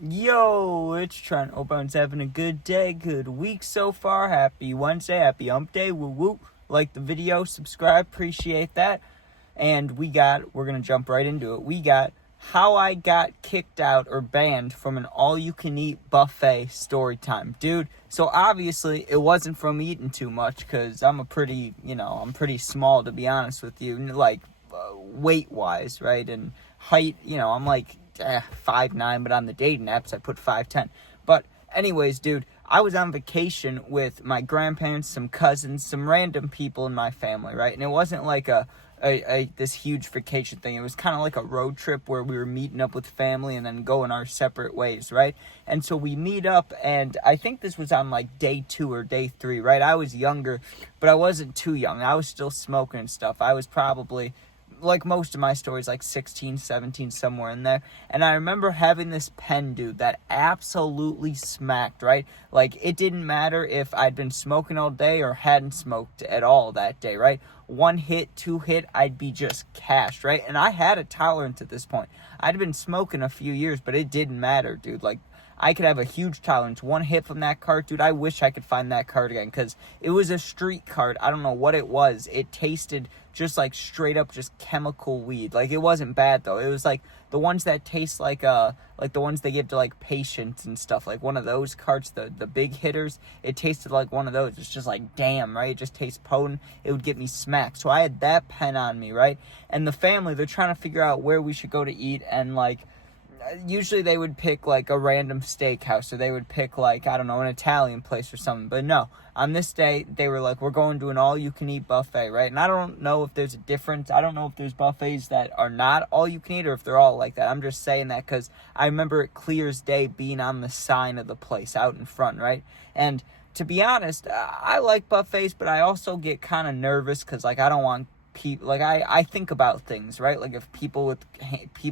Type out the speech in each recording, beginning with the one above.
Yo, it's Trent. Hope everyone's having a good day, good week so far. Happy Wednesday, happy hump day, woo woo. Like the video, subscribe, appreciate that. And we're gonna jump right into it. We got how I got kicked out or banned from an all-you-can-eat buffet story time. Dude, so obviously it wasn't from eating too much because I'm pretty small, to be honest with you, like weight-wise, right? And height, I'm like 5'9", but on the dating apps I put 5'10". But anyways, dude, I was on vacation with my grandparents, some cousins, some random people in my family, right? And it wasn't like this huge vacation thing. It was kind of like a road trip where we were meeting up with family and then going our separate ways, right? And so we meet up, and I think this was on like day 2 or day 3, right? I was younger, but I wasn't too young. I was still smoking and stuff. I was probably, like most of my stories, like 16, 17, somewhere in there. And I remember having this pen, dude, that absolutely smacked, right? Like, it didn't matter if I'd been smoking all day or hadn't smoked at all that day, right? 1 hit, 2 hit, I'd be just cashed, right? And I had a tolerance at this point. I'd been smoking a few years, but it didn't matter, dude. Like, I could have a huge tolerance. 1 hit from that card, dude, I wish I could find that card again, because it was a street card. I don't know what it was. It tasted just like straight up just chemical weed. Like, it wasn't bad though. It was like the ones that taste like the ones they give to like patients and stuff, like one of those cards, the big hitters. It tasted like one of those. It's just like, damn, right? It just tastes potent. It would get me smacked. So I had that pen on me, right? And the family, they're trying to figure out where we should go to eat, and like usually they would pick like a random steakhouse, or they would pick like, I don't know, an Italian place or something. But no, on this day they were like, we're going to an all-you-can-eat buffet, right? And I don't know if there's a difference. I don't know if there's buffets that are not all-you-can-eat or if they're all like that. I'm just saying that because I remember it clear as day being on the sign of the place out in front, right? And to be honest, I like buffets, but I also get kind of nervous because like I don't want people, like I think about things, right? Like if people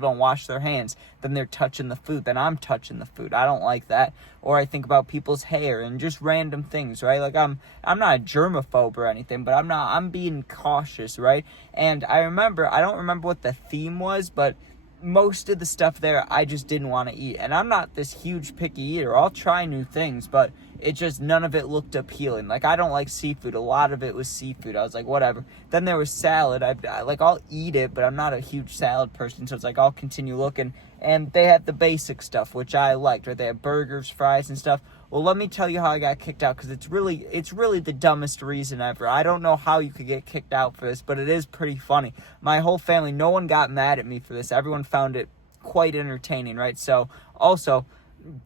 don't wash their hands, then they're touching the food, then I'm touching the food. I don't like that. Or I think about people's hair and just random things, right? Like I'm not a germaphobe or anything, but I'm being cautious, right? And I don't remember what the theme was, but most of the stuff there I just didn't want to eat. And I'm not this huge picky eater. I'll try new things, but it just, none of it looked appealing. Like, I don't like seafood. A lot of it was seafood. I was like, whatever. Then there was salad. I'll eat it, but I'm not a huge salad person, so it's like I'll continue looking. And they had the basic stuff, which I liked, right? They had burgers, fries, and stuff. Well, let me tell you how I got kicked out, because it's really the dumbest reason ever. I don't know how you could get kicked out for this, but it is pretty funny. My whole family, no one got mad at me for this. Everyone found it quite entertaining, right? So, also,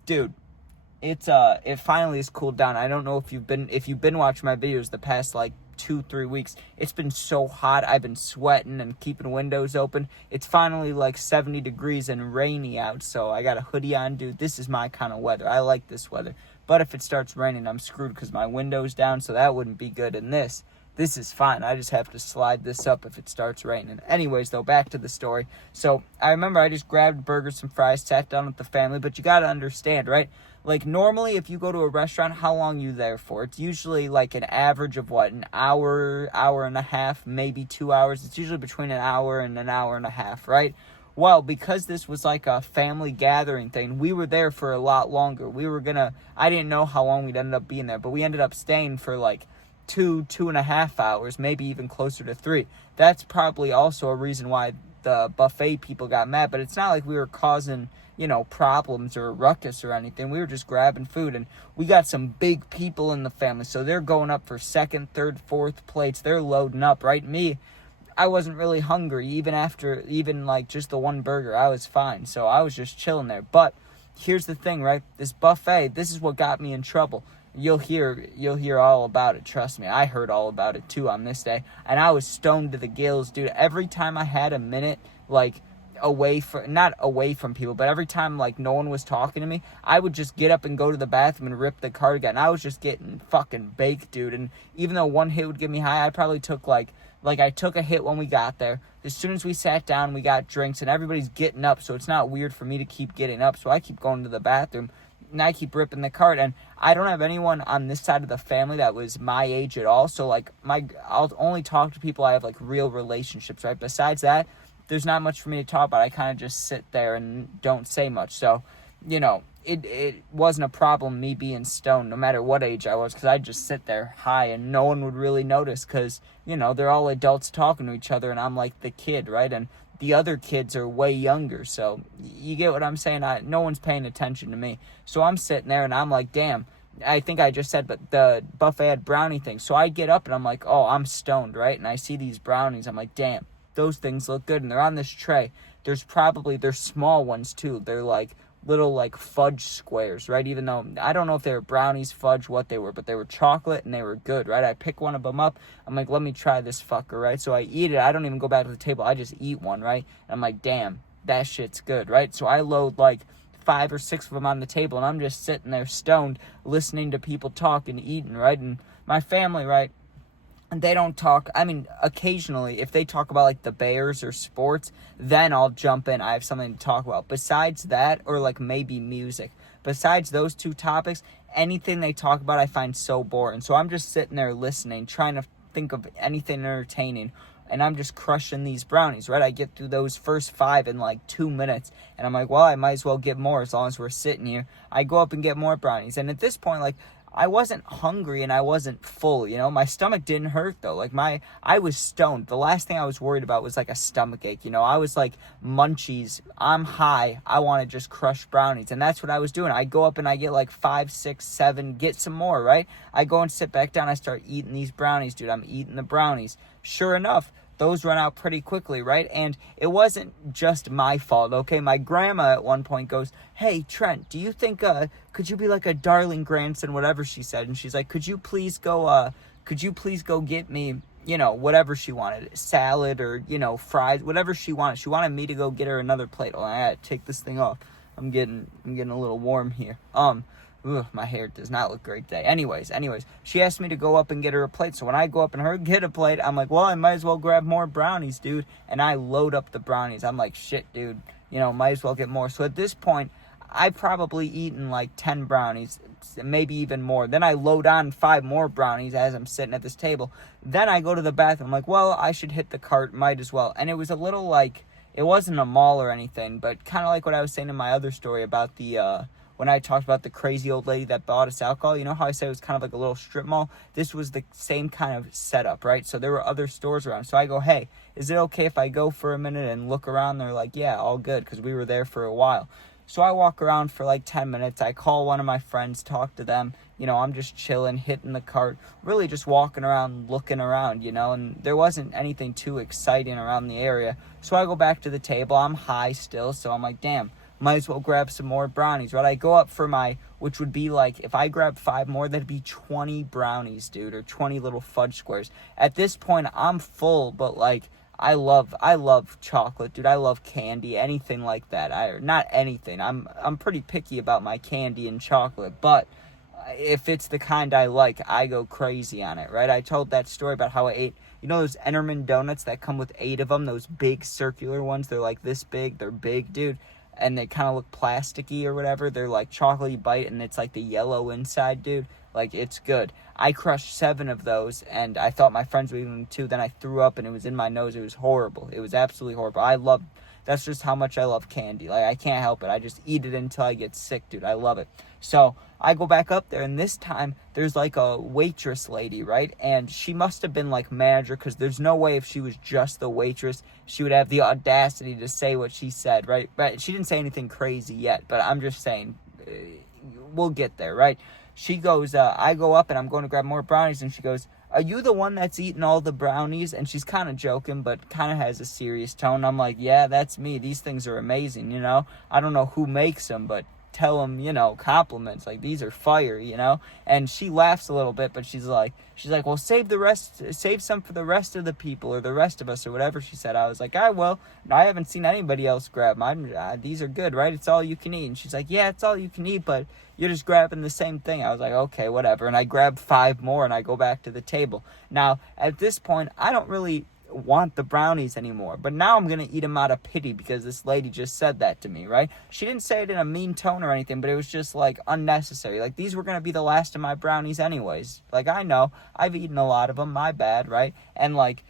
dude, it finally has cooled down. I don't know if you've been watching my videos the past like 2-3 weeks. It's been so hot. I've been sweating and keeping windows open. It's finally like 70 degrees and rainy out, so I got a hoodie on, dude. This is my kind of weather. I like this weather. But if it starts raining, I'm screwed because my window's down, so that wouldn't be good. And this is fine. I just have to slide this up if it starts raining. Anyways, though, back to the story. So I remember I just grabbed burgers, some fries, sat down with the family. But you got to understand, right? Like, normally, if you go to a restaurant, how long are you there for? It's usually like an average of an hour, hour and a half, maybe 2 hours. It's usually between an hour and an hour and a half, right? Well, because this was like a family gathering thing, we were there for a lot longer. I didn't know how long we'd ended up being there, but we ended up staying for like 2.5 hours, maybe even closer to 3. That's probably also a reason why the buffet people got mad, but it's not like we were causing, problems or a ruckus or anything. We were just grabbing food, and we got some big people in the family, so they're going up for 2nd, 3rd, 4th plates. They're loading up, right? Me, I wasn't really hungry, even like just the 1 burger. I was fine, so I was just chilling there. But here's the thing, right? This buffet, this is what got me in trouble. You'll hear all about it, trust me. I heard all about it too on this day, and I was stoned to the gills, dude. Every time I had a minute, like, not away from people, but every time like no one was talking to me, I would just get up and go to the bathroom and rip the card again. I was just getting fucking baked, dude. And even though 1 hit would get me high, I probably took like I took a hit when we got there. As soon as we sat down, we got drinks, and everybody's getting up, so it's not weird for me to keep getting up. So I keep going to the bathroom, and I keep ripping the card. And I don't have anyone on this side of the family that was my age at all. So like I'll only talk to people I have like real relationships, right? Besides that, there's not much for me to talk about. I kind of just sit there and don't say much. So it wasn't a problem me being stoned no matter what age I was, because I'd just sit there high and no one would really notice, because, they're all adults talking to each other and I'm like the kid, right? And the other kids are way younger, so you get what I'm saying? No one's paying attention to me. So I'm sitting there and I'm like, damn, I think I just said, but the buffet had brownie things. So I get up and I'm like, oh, I'm stoned, right? And I see these brownies. I'm like, damn, those things look good. And they're on this tray. They're small ones too. They're like little like fudge squares, right? Even though I don't know if they were brownies, fudge, what they were, but they were chocolate and they were good, right? I pick one of them up. I'm like, let me try this fucker, right? So I eat it. I don't even go back to the table. I just eat one, right? And I'm like, damn, that shit's good, right? So I load like 5 or 6 of them on the table and I'm just sitting there stoned listening to people talk and eating, right? And my family, right, and they don't talk. I mean, occasionally, if they talk about, like, the Bears or sports, then I'll jump in. I have something to talk about. Besides that, or, like, maybe music. Besides those 2 topics, anything they talk about I find so boring. So I'm just sitting there listening, trying to think of anything entertaining. And I'm just crushing these brownies, right? I get through those first 5 in, like, 2 minutes. And I'm like, well, I might as well get more as long as we're sitting here. I go up and get more brownies. And at this point, like, I wasn't hungry and I wasn't full, My stomach didn't hurt, though. Like, I was stoned. The last thing I was worried about was, like, a stomach ache, I was like, munchies. I'm high. I want to just crush brownies. And that's what I was doing. I go up and I get, like, 5, 6, 7, get some more, right? I go and sit back down. I start eating these brownies, dude. I'm eating the brownies. Sure enough, those run out pretty quickly, right? And it wasn't just my fault, okay? My grandma at one point goes, hey, Trent, do you think, could you be like a darling grandson, whatever she said? And she's like, could you please go get me, whatever she wanted, salad or, fries, whatever she wanted. She wanted me to go get her another plate. Oh, I gotta take this thing off. I'm getting a little warm here. My hair does not look great today. Anyways, she asked me to go up and get her a plate. So when I go up and get a plate, I'm like, well, I might as well grab more brownies, dude. And I load up the brownies. I'm like, shit, dude, might as well get more. So at this point, I probably eaten like 10 brownies, maybe even more. Then I load on 5 more brownies as I'm sitting at this table. Then I go to the bathroom. I'm like, well, I should hit the cart, might as well. And it was a little like, it wasn't a mall or anything, but kind of like what I was saying in my other story about the, when I talked about the crazy old lady that bought us alcohol, you know how I said it was kind of like a little strip mall? This was the same kind of setup, right? So there were other stores around. So I go, hey, is it okay if I go for a minute and look around? They're like, yeah, all good, because we were there for a while. So I walk around for like 10 minutes. I call one of my friends, talk to them. I'm just chilling, hitting the cart, really just walking around, looking around, and there wasn't anything too exciting around the area. So I go back to the table. I'm high still, so I'm like, damn. Might as well grab some more brownies, right? I go up for which would be like, if I grab 5 more, that'd be 20 brownies, dude, or 20 little fudge squares. At this point, I'm full, but like, I love chocolate, dude. I love candy, anything like that. Not anything. I'm pretty picky about my candy and chocolate, but if it's the kind I like, I go crazy on it, right? I told that story about how I ate, those Enterman donuts that come with 8 of them, those big circular ones. They're like this big. They're big, dude. And they kind of look plasticky or whatever. They're like chocolatey bite, and it's like the yellow inside, dude. Like, it's good. I crushed 7 of those, and I thought my friends were eating 2. Then I threw up, and it was in my nose. It was horrible. It was absolutely horrible. That's just how much I love candy. Like, I can't help it. I just eat it until I get sick, dude. I love it. So I go back up there, and this time there's like a waitress lady, right? And she must have been like manager, because there's no way if she was just the waitress, she would have the audacity to say what she said, right? But she didn't say anything crazy yet, but I'm just saying, we'll get there, right? She goes, I go up and I'm going to grab more brownies, and she goes, are you the one that's eating all the brownies? And she's kind of joking, but kind of has a serious tone. I'm like, yeah, that's me. These things are amazing, I don't know who makes them, but tell them, compliments. Like, these are fire, And she laughs a little bit, but she's like, well, save some for the rest of the people, or the rest of us, or whatever she said. I was like, I will. No, I haven't seen anybody else grab mine. These are good, right? It's all you can eat. And she's like, yeah, it's all you can eat, but you're just grabbing the same thing. I was like, okay, whatever. And I grabbed 5 more, and I go back to the table. Now, at this point, I don't really want the brownies anymore, but now I'm gonna eat them out of pity, because this lady just said that to me, right? She didn't say it in a mean tone or anything, but it was just like unnecessary. Like, these were gonna be the last of my brownies anyways. Like, I know I've eaten a lot of them, my bad, right? And like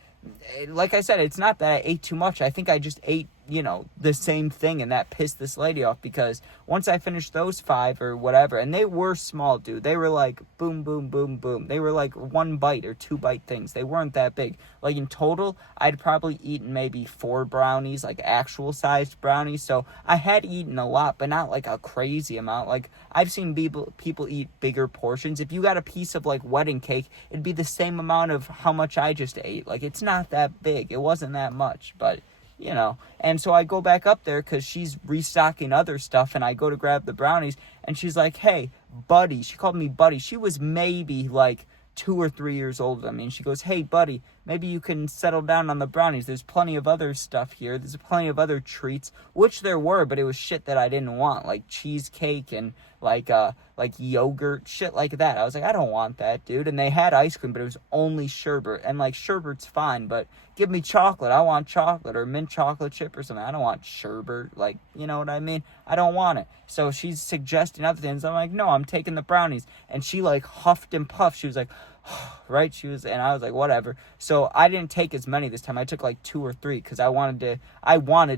I said, it's not that I ate too much. I think I just ate the same thing, and that pissed this lady off, because once I finished those 5 or whatever, and they were small, dude, they were like boom, boom, boom, boom. They were like 1 bite or 2 bite things. They weren't that big. Like in total, I'd probably eaten maybe 4 brownies, like actual sized brownies. So I had eaten a lot, but not like a crazy amount. Like I've seen people eat bigger portions. If you got a piece of like wedding cake, it'd be the same amount of how much I just ate. Like it's not that big. It wasn't that much, but and so I go back up there because she's restocking other stuff, and I go to grab the brownies, and she's like, hey, buddy. She called me buddy. She was maybe like 2 or 3 years older than me, and she goes, hey, buddy, maybe you can settle down on the brownies. There's plenty of other stuff here. There's plenty of other treats, which there were, but it was shit that I didn't want, like cheesecake and like yogurt, shit like that. I was like, I don't want that, dude. And they had ice cream, but it was only sherbet, and like sherbet's fine, but give me chocolate. I want chocolate or mint chocolate chip or something. I don't want sherbet. Like, you know what I mean? I don't want it. So she's suggesting other things. I'm like, no, I'm taking the brownies. And she like huffed and puffed. She was like, right? And I was like, whatever. So I didn't take as many this time. I took like 2 or 3 because I wanted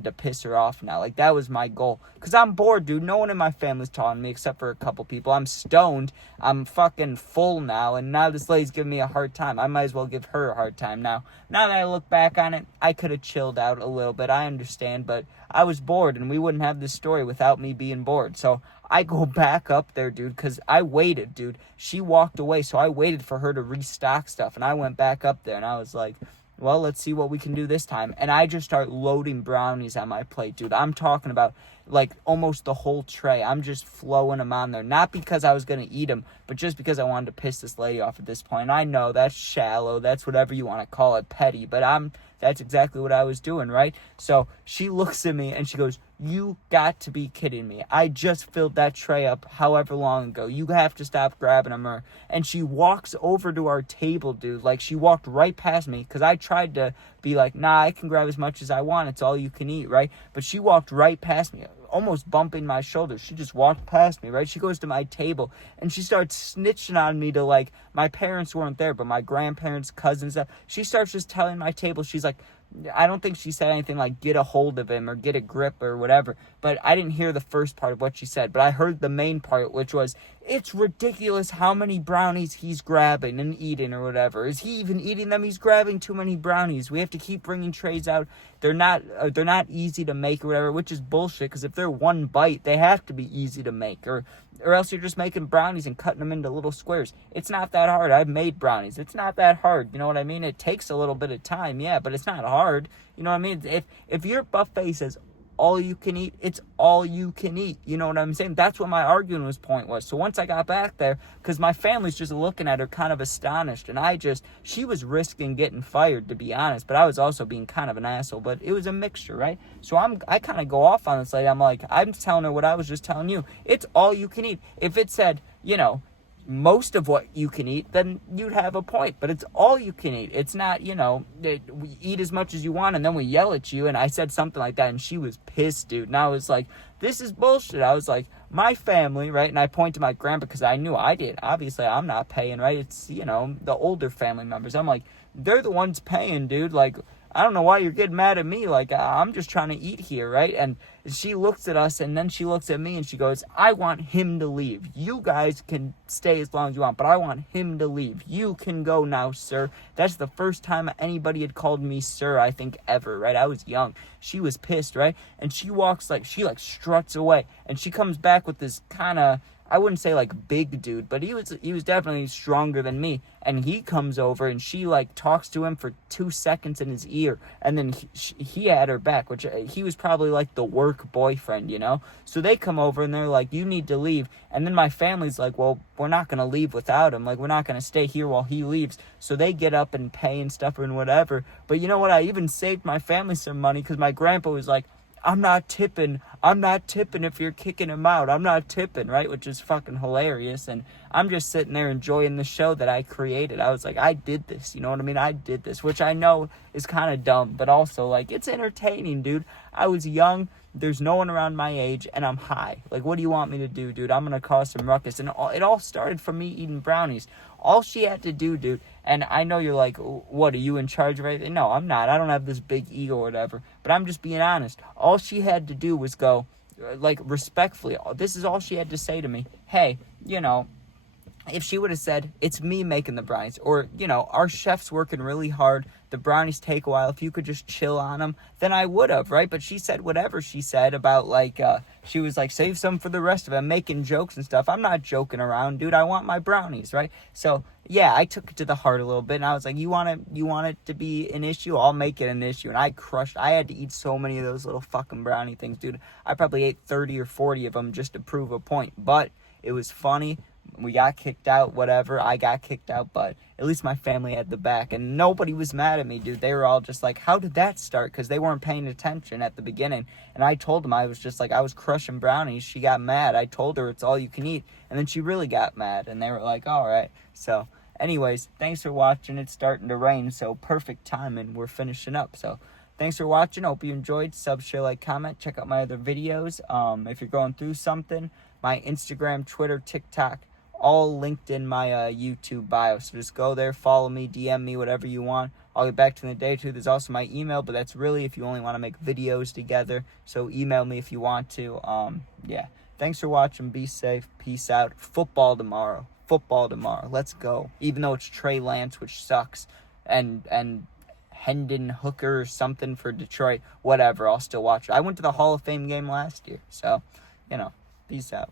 to piss her off now. Like that was my goal. Because I'm bored, dude. No one in my family's talking to me except for a couple people. I'm stoned. I'm fucking full now. And now this lady's giving me a hard time. I might as well give her a hard time now. Now that I look back on it, I could have chilled out a little bit. I understand. But I was bored, and we wouldn't have this story without me being bored. So I go back up there, dude, because I waited, dude. She walked away, so I waited for her to restock stuff, and I went back up there, and I was like, well, let's see what we can do this time. And I just start loading brownies on my plate, dude. I'm talking about, like, almost the whole tray. I'm just flowing them on there. Not because I was going to eat them, but just because I wanted to piss this lady off at this point. I know that's shallow. That's whatever you want to call it, petty. But that's exactly what I was doing, right? So she looks at me, and she goes, you got to be kidding me. I just filled that tray up however long ago. You have to stop grabbing them. And she walks over to our table, dude. Like, she walked right past me, because I tried to be like, nah, I can grab as much as I want. It's all you can eat, right? But she walked right past me, almost bumping my shoulders. She just walked past me, right? She goes to my table, and she starts snitching on me to, like, my parents weren't there, but my grandparents, cousins, she starts just telling my table, she's like, I don't think she said anything like get a hold of him or get a grip or whatever, but I didn't hear the first part of what she said, but I heard the main part, which was, it's ridiculous how many brownies he's grabbing and eating or whatever. Is he even eating them? He's grabbing too many brownies. We have to keep bringing trays out. They're not easy to make or whatever, which is bullshit, because if they're 1 bite, they have to be easy to make, or else you're just making brownies and cutting them into little squares. It's not that hard. I've made brownies. It's not that hard. You know what I mean? It takes a little bit of time, yeah, but it's not hard. You know what I mean? If your buffet says all you can eat, it's all you can eat. You know what I'm saying? That's what my argument point was. So once I got back there, because my family's just looking at her kind of astonished, and she was risking getting fired, to be honest, but I was also being kind of an asshole, but it was a mixture, right? So I kind of go off on this lady. I'm like, I'm telling her what I was just telling you. It's all you can eat. If it said, most of what you can eat, then you'd have a point, but it's all you can eat. It's not, we eat as much as you want and then we yell at you. And I said something like that, and she was pissed, dude. And I was like, this is bullshit. I was like, my family, right? And I point to my grandpa, because I knew I did. Obviously, I'm not paying, right? It's, the older family members. I'm like, they're the ones paying, dude. Like, I don't know why you're getting mad at me. Like, I'm just trying to eat here, right? And she looks at us, and then she looks at me, and she goes, I want him to leave. You guys can stay as long as you want, but I want him to leave. You can go now, sir. That's the first time anybody had called me sir, I think, ever, right? I was young. She was pissed, right? And she struts away, and she comes back with this kind of, I wouldn't say like big dude, but he was definitely stronger than me. And he comes over, and she like talks to him for 2 seconds in his ear, and then he had her back, which he was probably like the work boyfriend, So they come over, and they're like, you need to leave. And then my family's like, well, we're not gonna leave without him. Like, we're not gonna stay here while he leaves. So they get up and pay and stuff and whatever. But you know what? I even saved my family some money, because my grandpa was like, I'm not tipping if you're kicking him out. I'm not tipping, right? Which is fucking hilarious. And I'm just sitting there enjoying the show that I created. I was like, I did this. You know what I mean? I did this, which I know is kind of dumb, but also, like, it's entertaining, dude. I was young. there's no one around my age, and I'm high. Like, what do you want me to do, dude? I'm gonna cause some ruckus. And it all started from me eating brownies. All she had to do, dude, and I know you're like, what, are you in charge of everything? No, I'm not. I don't have this big ego or whatever, but I'm just being honest. All she had to do was go, like, respectfully, this is all she had to say to me. Hey, if she would have said, it's me making the brownies, or, our chef's working really hard, the brownies take a while, if you could just chill on them, then I would have, right? But she said whatever she said about, like, she was like, save some for the rest of it, making jokes and stuff. I'm not joking around, dude. I want my brownies, right? So, yeah, I took it to the heart a little bit, and I was like, you want it to be an issue? I'll make it an issue. And I had to eat so many of those little fucking brownie things, dude. I probably ate 30 or 40 of them just to prove a point, but it was funny. We got kicked out, whatever. I got kicked out, but at least my family had the back. And nobody was mad at me, dude. They were all just like, how did that start? Because they weren't paying attention at the beginning. And I told them, I was just like, I was crushing brownies. She got mad. I told her it's all you can eat. And then she really got mad. And they were like, all right. So, anyways, thanks for watching. It's starting to rain, so perfect timing. We're finishing up. So, thanks for watching. Hope you enjoyed. Sub, share, like, comment. Check out my other videos. If you're going through something, my Instagram, Twitter, TikTok, all linked in my YouTube bio. So just go there, follow me, DM me, whatever you want. I'll get back to you in a day or two. There's also my email, but that's really if you only want to make videos together. So email me if you want to. Yeah. Thanks for watching. Be safe. Peace out. Football tomorrow. Let's go. Even though it's Trey Lance, which sucks, and Hendon Hooker or something for Detroit. Whatever. I'll still watch it. I went to the Hall of Fame game last year. So, peace out.